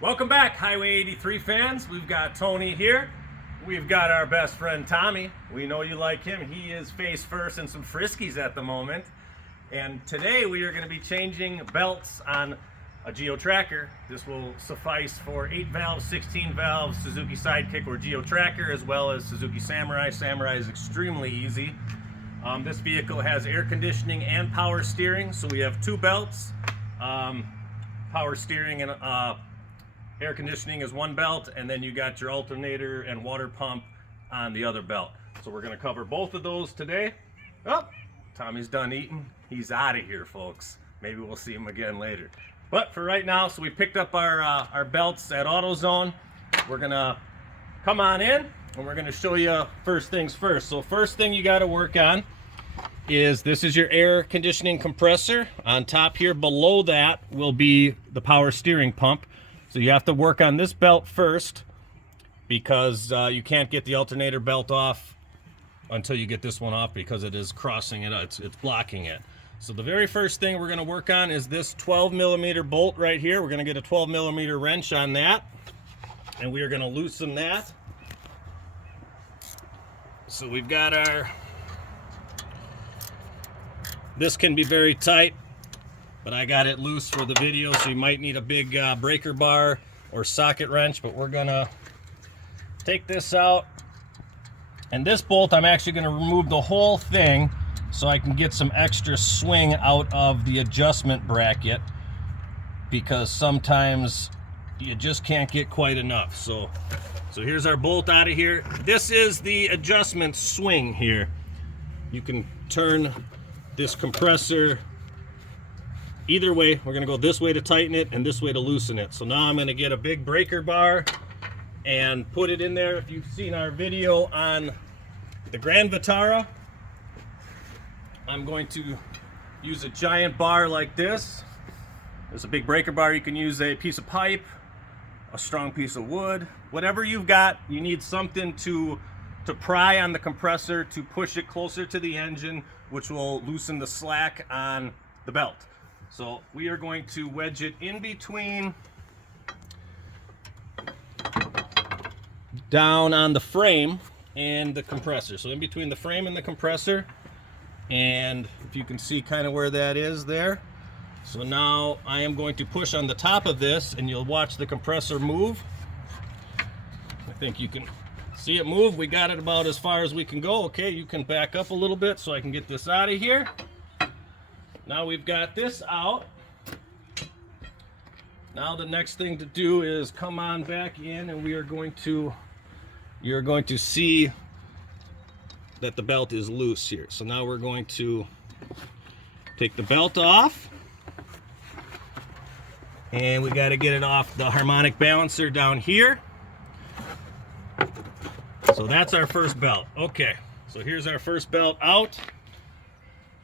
Welcome back, Hwy83 fans. We've got Tony here. We've got our best friend Tommy. We know you like him. He is face first in some Friskies at the moment. And today we are going to be changing belts on a Geo Tracker. This will suffice for 8 valve, 16 valve Suzuki Sidekick or Geo Tracker, as well as Suzuki Samurai. Samurai is extremely easy. This vehicle has air conditioning and power steering, so we have two belts. Power steering and air conditioning is one belt, and then you got your alternator and water pump on the other belt. So we're going to cover both of those today. Oh, Tommy's done eating. He's out of here, folks. Maybe we'll see him again later. But for right now, so we picked up our belts at AutoZone. We're going to come on in, and we're going to show you first things first. So first thing you got to work on is this is your air conditioning compressor. On top here below that will be the power steering pump. So you have to work on this belt first because you can't get the alternator belt off until you get this one off because it is crossing it, it's blocking it. So the very first thing we're going to work on is this 12mm bolt right here. We're going to get a 12mm wrench on that, and we are going to loosen that. So we've got this can be very tight, but I got it loose for the video, so you might need a big breaker bar or socket wrench, but we're gonna take this out. And this bolt, I'm actually gonna remove the whole thing so I can get some extra swing out of the adjustment bracket, because sometimes you just can't get quite enough. So here's our bolt out of here. This is the adjustment swing here. You can turn this compressor either way. We're going to go this way to tighten it and this way to loosen it. So now I'm going to get a big breaker bar and put it in there. If you've seen our video on the Grand Vitara, I'm going to use a giant bar like this. There's a big breaker bar. You can use a piece of pipe, a strong piece of wood, whatever you've got. You need something to pry on the compressor to push it closer to the engine, which will loosen the slack on the belt. So we are going to wedge it in between, down on the frame and the compressor. So in between the frame and the compressor, and if you can see kind of where that is there. So now I am going to push on the top of this, and you'll watch the compressor move. I think you can see it move. We got it about as far as we can go. Okay, you can back up a little bit so I can get this out of here. Now we've got this out. Now the next thing to do is come on back in, and you're going to see that the belt is loose here. So now we're going to take the belt off, and we got to get it off the harmonic balancer down here. So that's our first belt. Okay, so here's our first belt out.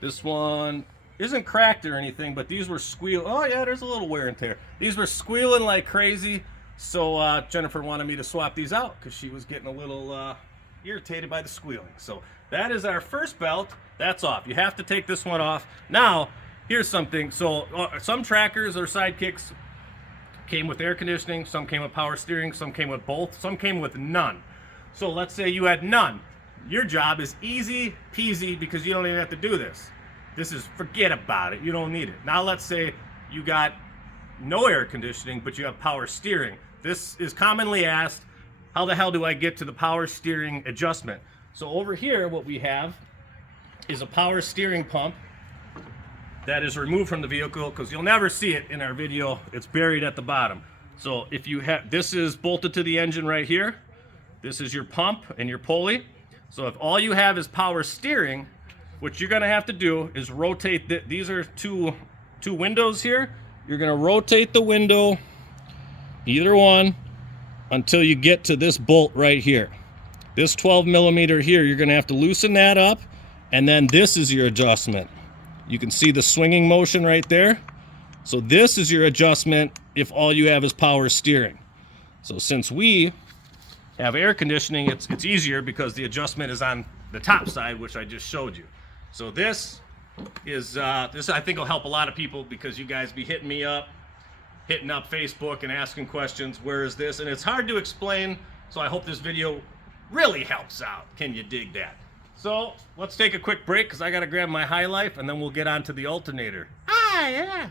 This one isn't cracked or anything, but these were squeal. Oh yeah, there's a little wear and tear. These were squealing like crazy. So Jennifer wanted me to swap these out because she was getting a little irritated by the squealing. So that is our first belt. That's off. You have to take this one off. Now, here's something. So some trackers or sidekicks came with air conditioning, some came with power steering, some came with both, some came with none. So let's say you had none. Your job is easy peasy because you don't even have to do this. This is, forget about it. You don't need it. Now let's say you got no air conditioning, but you have power steering. This is commonly asked, how the hell do I get to the power steering adjustment? So over here, what we have is a power steering pump that is removed from the vehicle because you'll never see it in our video. It's buried at the bottom. So if you have, this is bolted to the engine right here. This is your pump and your pulley. So if all you have is power steering, what you're gonna have to do is rotate these are two windows here. You're gonna rotate the window, either one, until you get to this bolt right here. This 12mm here, you're gonna have to loosen that up, and then this is your adjustment. You can see the swinging motion right there. So this is your adjustment if all you have is power steering. So since we have air conditioning, it's easier because the adjustment is on the top side, which I just showed you. So this is this I think will help a lot of people because you guys be hitting me up hitting up Facebook and asking questions, where is this? And it's hard to explain, so I hope this video really helps out. Can you dig that? So let's take a quick break because I got to grab my High Life and then we'll get on to the alternator. Ah, yeah.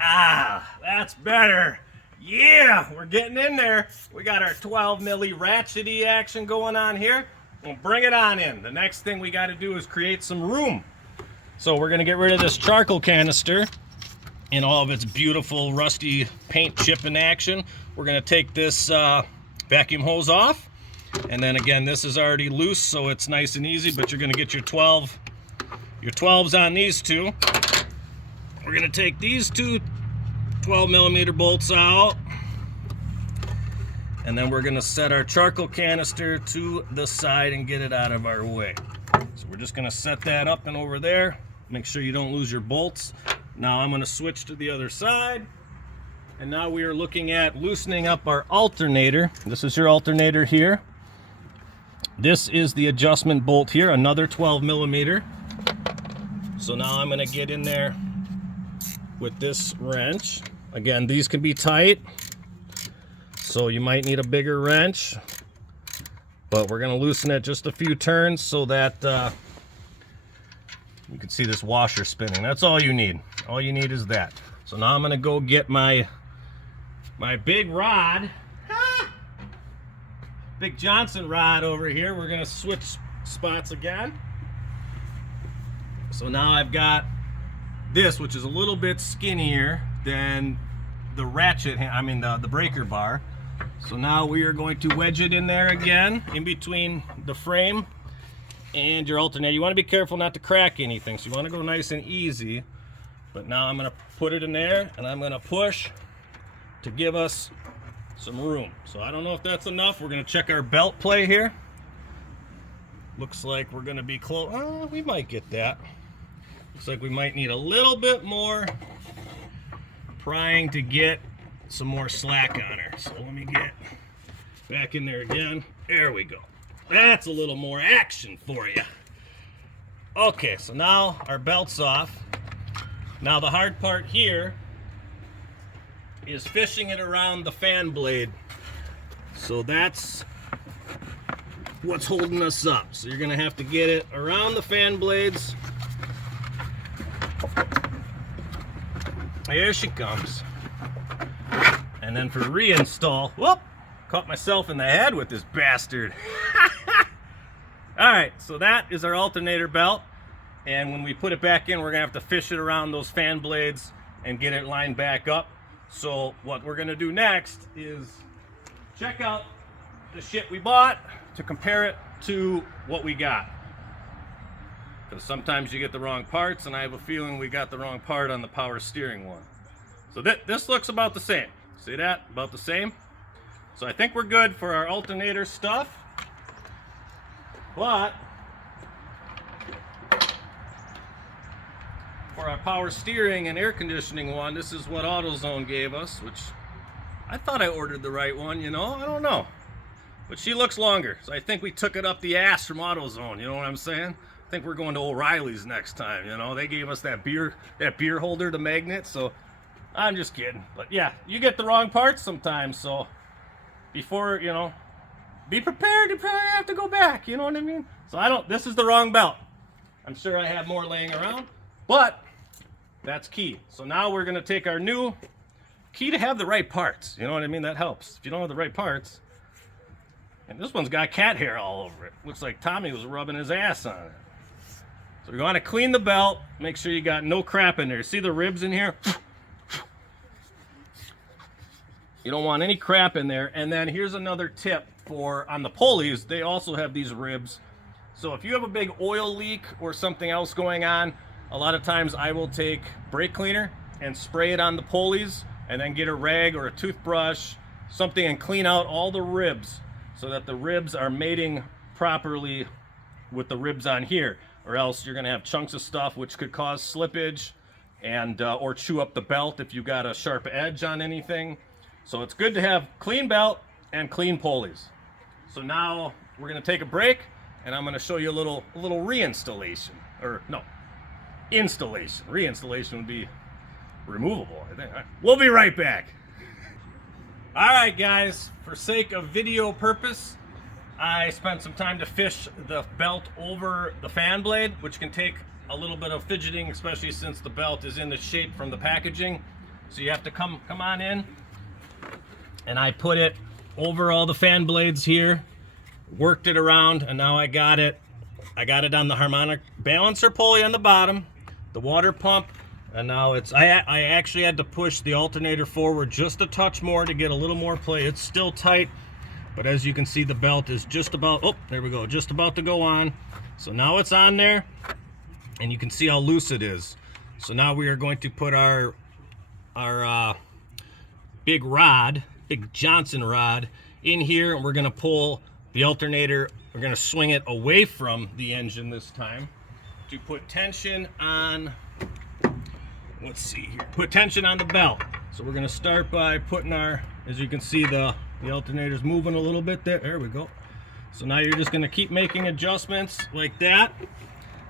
Ah, that's better. Yeah, we're getting in there. We got our 12 milli ratchety action going on here. We'll bring it on in. The next thing we got to do is create some room. So we're going to get rid of this charcoal canister in all of its beautiful rusty paint chipping action. We're going to take this vacuum hose off. And then again, this is already loose, so it's nice and easy, but you're going to get your 12s on these two. We're going to take these two 12 millimeter bolts out. And then we're going to set our charcoal canister to the side and get it out of our way. So we're just going to set that up and over there. Make sure you don't lose your bolts. Now I'm going to switch to the other side. And now we are looking at loosening up our alternator. This is your alternator here. This is the adjustment bolt here, another 12 millimeter. So now I'm going to get in there with this wrench. Again, these can be tight, so you might need a bigger wrench. But we're going to loosen it just a few turns so that you can see this washer spinning. That's all you need. All you need is that. So now I'm going to go get my big rod. Big Johnson rod over here. We're gonna switch spots again. So now I've got this, which is a little bit skinnier than the ratchet, the breaker bar. So now we are going to wedge it in there again, in between the frame and your alternator. You want to be careful not to crack anything, so you want to go nice and easy. But now I'm going to put it in there, and I'm going to push to give us some room. So I don't know if that's enough. We're going to check our belt play here. Looks like we're going to be close. Oh, we might get that. Looks like we might need a little bit more prying to get some more slack on her. So let me get back in there again. There we go. That's a little more action for you. Okay, so now our belt's off. Now the hard part here is fishing it around the fan blade. So that's what's holding us up. So you're gonna have to get it around the fan blades. Here she comes. And then for reinstall, whoop, caught myself in the head with this bastard. All right, so that is our alternator belt. And when we put it back in, we're gonna have to fish it around those fan blades and get it lined back up. So what we're gonna do next is check out the shit we bought to compare it to what we got. Because sometimes you get the wrong parts, and I have a feeling we got the wrong part on the power steering one. So this looks about the same. See that? About the same. So I think we're good for our alternator stuff. But for our power steering and air conditioning one, this is what AutoZone gave us, which I thought I ordered the right one, you know, I don't know. But she looks longer, so I think we took it up the ass from AutoZone, you know what I'm saying? I think we're going to O'Reilly's next time, you know. They gave us that beer holder, the magnet, so I'm just kidding. But yeah, you get the wrong parts sometimes, so before, you know, be prepared, you probably have to go back, you know what I mean? So this is the wrong belt. I'm sure I have more laying around, but that's key. So now we're gonna take our new key to have the right parts, you know what I mean? That helps. If you don't have the right parts, and this one's got cat hair all over it. Looks like Tommy was rubbing his ass on it. So you're gonna clean the belt, make sure you got no crap in there. See the ribs in here? You don't want any crap in there. And then here's another tip on the pulleys, they also have these ribs. So if you have a big oil leak or something else going on, a lot of times I will take brake cleaner and spray it on the pulleys and then get a rag or a toothbrush, something, and clean out all the ribs so that the ribs are mating properly with the ribs on here, or else you're gonna have chunks of stuff which could cause slippage and or chew up the belt if you got a sharp edge on anything. So it's good to have clean belt and clean pulleys. So now we're gonna take a break and I'm gonna show you a little reinstallation, or no, installation. Reinstallation would be removable, I think. We'll be right back. All right, guys, for sake of video purpose, I spent some time to fish the belt over the fan blade, which can take a little bit of fidgeting, especially since the belt is in the shape from the packaging. So you have to come on in, and I put it over all the fan blades here, worked it around, and now I got it on the harmonic balancer pulley on the bottom, the water pump, and now it's, I actually had to push the alternator forward just a touch more to get a little more play. It's still tight, but as you can see, the belt is just about, oh, there we go, just about to go on. So now it's on there, and you can see how loose it is. So now we are going to put our big rod, big Johnson rod in here, and we're gonna pull the alternator, we're gonna swing it away from the engine this time to put tension on, let's see here, put tension on the belt. So we're gonna start by putting our, as you can see, the alternator's moving a little bit there. There we go. So now you're just gonna keep making adjustments like that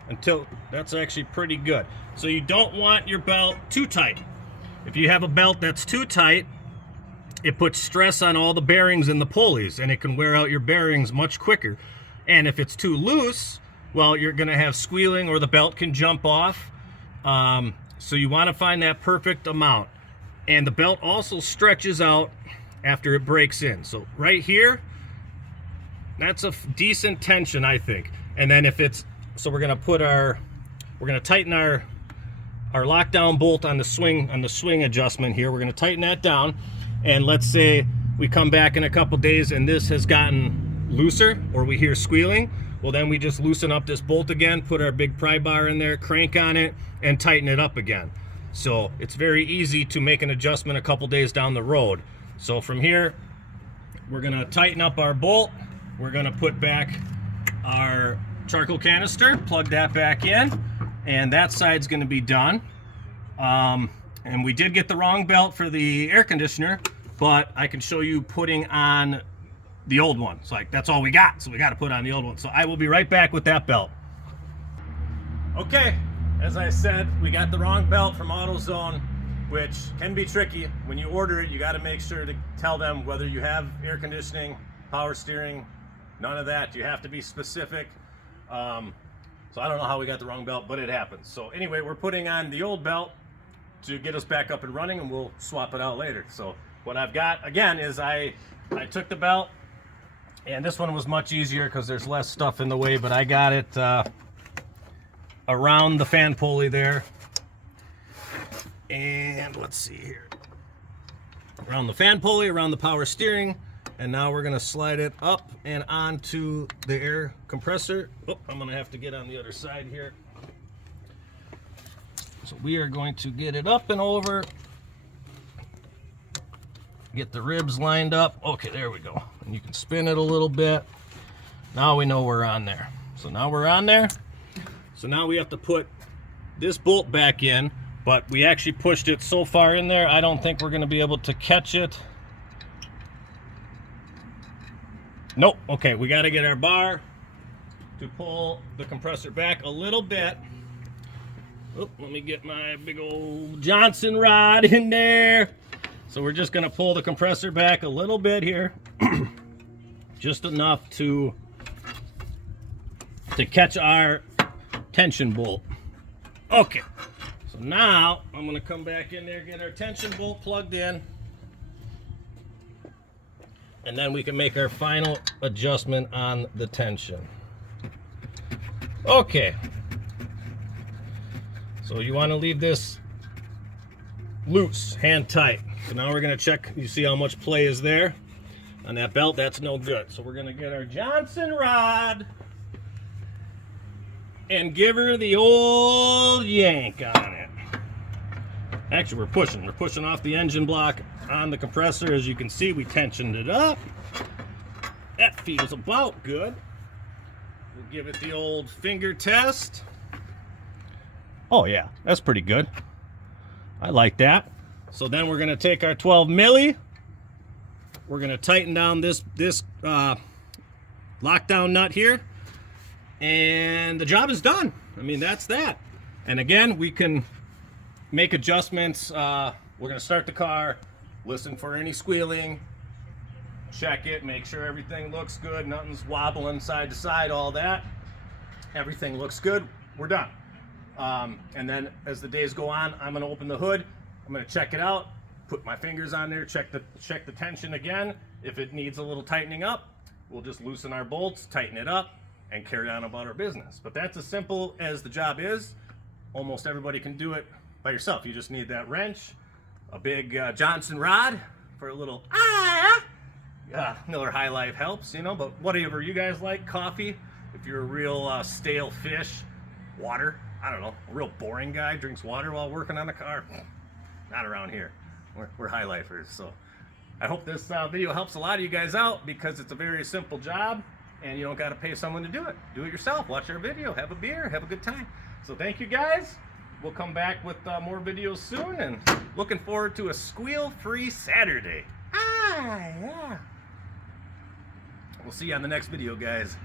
until, that's actually pretty good. So you don't want your belt too tight. If you have a belt that's too tight, it puts stress on all the bearings and the pulleys, and it can wear out your bearings much quicker. And if it's too loose, well, you're gonna have squealing, or the belt can jump off. So you wanna find that perfect amount. And the belt also stretches out after it breaks in. So right here, that's a decent tension, I think. And then if it's, so we're gonna tighten our lockdown bolt on the swing adjustment here. We're gonna tighten that down. And let's say we come back in a couple days and this has gotten looser, or we hear squealing, well, then we just loosen up this bolt again, put our big pry bar in there, crank on it, and tighten it up again. So it's very easy to make an adjustment a couple days down the road. So from here, we're gonna tighten up our bolt. We're gonna put back our charcoal canister, plug that back in, and that side's gonna be done. And we did get the wrong belt for the air conditioner, but I can show you putting on the old one. It's like, that's all we got, so we got to put on the old one. So I will be right back with that belt. Okay, as I said, we got the wrong belt from AutoZone, which can be tricky. When you order it, you got to make sure to tell them whether you have air conditioning, power steering, none of that. You have to be specific. So I don't know how we got the wrong belt, but it happens. So anyway, we're putting on the old belt to get us back up and running, and we'll swap it out later. So what I've got, again, is I took the belt, and this one was much easier because there's less stuff in the way, but I got it around the fan pulley there. And let's see here. Around the fan pulley, around the power steering, and now we're gonna slide it up and onto the air compressor. Oh, I'm gonna have to get on the other side here. So we are going to get it up and over, get the ribs lined up. Okay, there we go. And you can spin it a little bit. Now we know we're on there. So now we're on there. So now we have to put this bolt back in, but we actually pushed it so far in there, I don't think we're gonna be able to catch it. Nope, okay, we gotta get our bar to pull the compressor back a little bit. Oh, let me get my big old Johnson rod in there. So we're just gonna pull the compressor back a little bit here. Just enough to catch our tension bolt. Okay, so now I'm gonna come back in there, get our tension bolt plugged in, and then we can make our final adjustment on the tension. Okay. So you want to leave this loose, hand tight. So now we're going to check, you see how much play is there on that belt. That's no good. So we're going to get our Johnson rod and give her the old yank on it. Actually, we're pushing off the engine block on the compressor. As you can see, we tensioned it up. That feels about good. We'll give it the old finger test. Oh yeah, that's pretty good. I like that. So then we're gonna take our 12 milli. We're gonna tighten down this lockdown nut here, and the job is done. I mean, that's that. And again, we can make adjustments. We're gonna start the car, listen for any squealing, check it, make sure everything looks good, nothing's wobbling side to side, all that. Everything looks good, we're done. And then as the days go on, I'm gonna open the hood, I'm gonna check it out, put my fingers on there, check the tension again. If it needs a little tightening up, we'll just loosen our bolts, tighten it up, and carry on about our business. But that's as simple as the job is. Almost everybody can do it by yourself. You just need that wrench, a big Johnson rod for a little Miller High Life helps, you know, but whatever you guys like, coffee, if you're a real stale fish, water, I don't know, a real boring guy drinks water while working on a car, not around here. We're high lifers. So I hope this video helps a lot of you guys out, because it's a very simple job and you don't got to pay someone to do it. Do it yourself. Watch our video, have a beer, have a good time. So thank you guys. We'll come back with more videos soon, and looking forward to a squeal-free Saturday. Yeah. We'll see you on the next video, guys.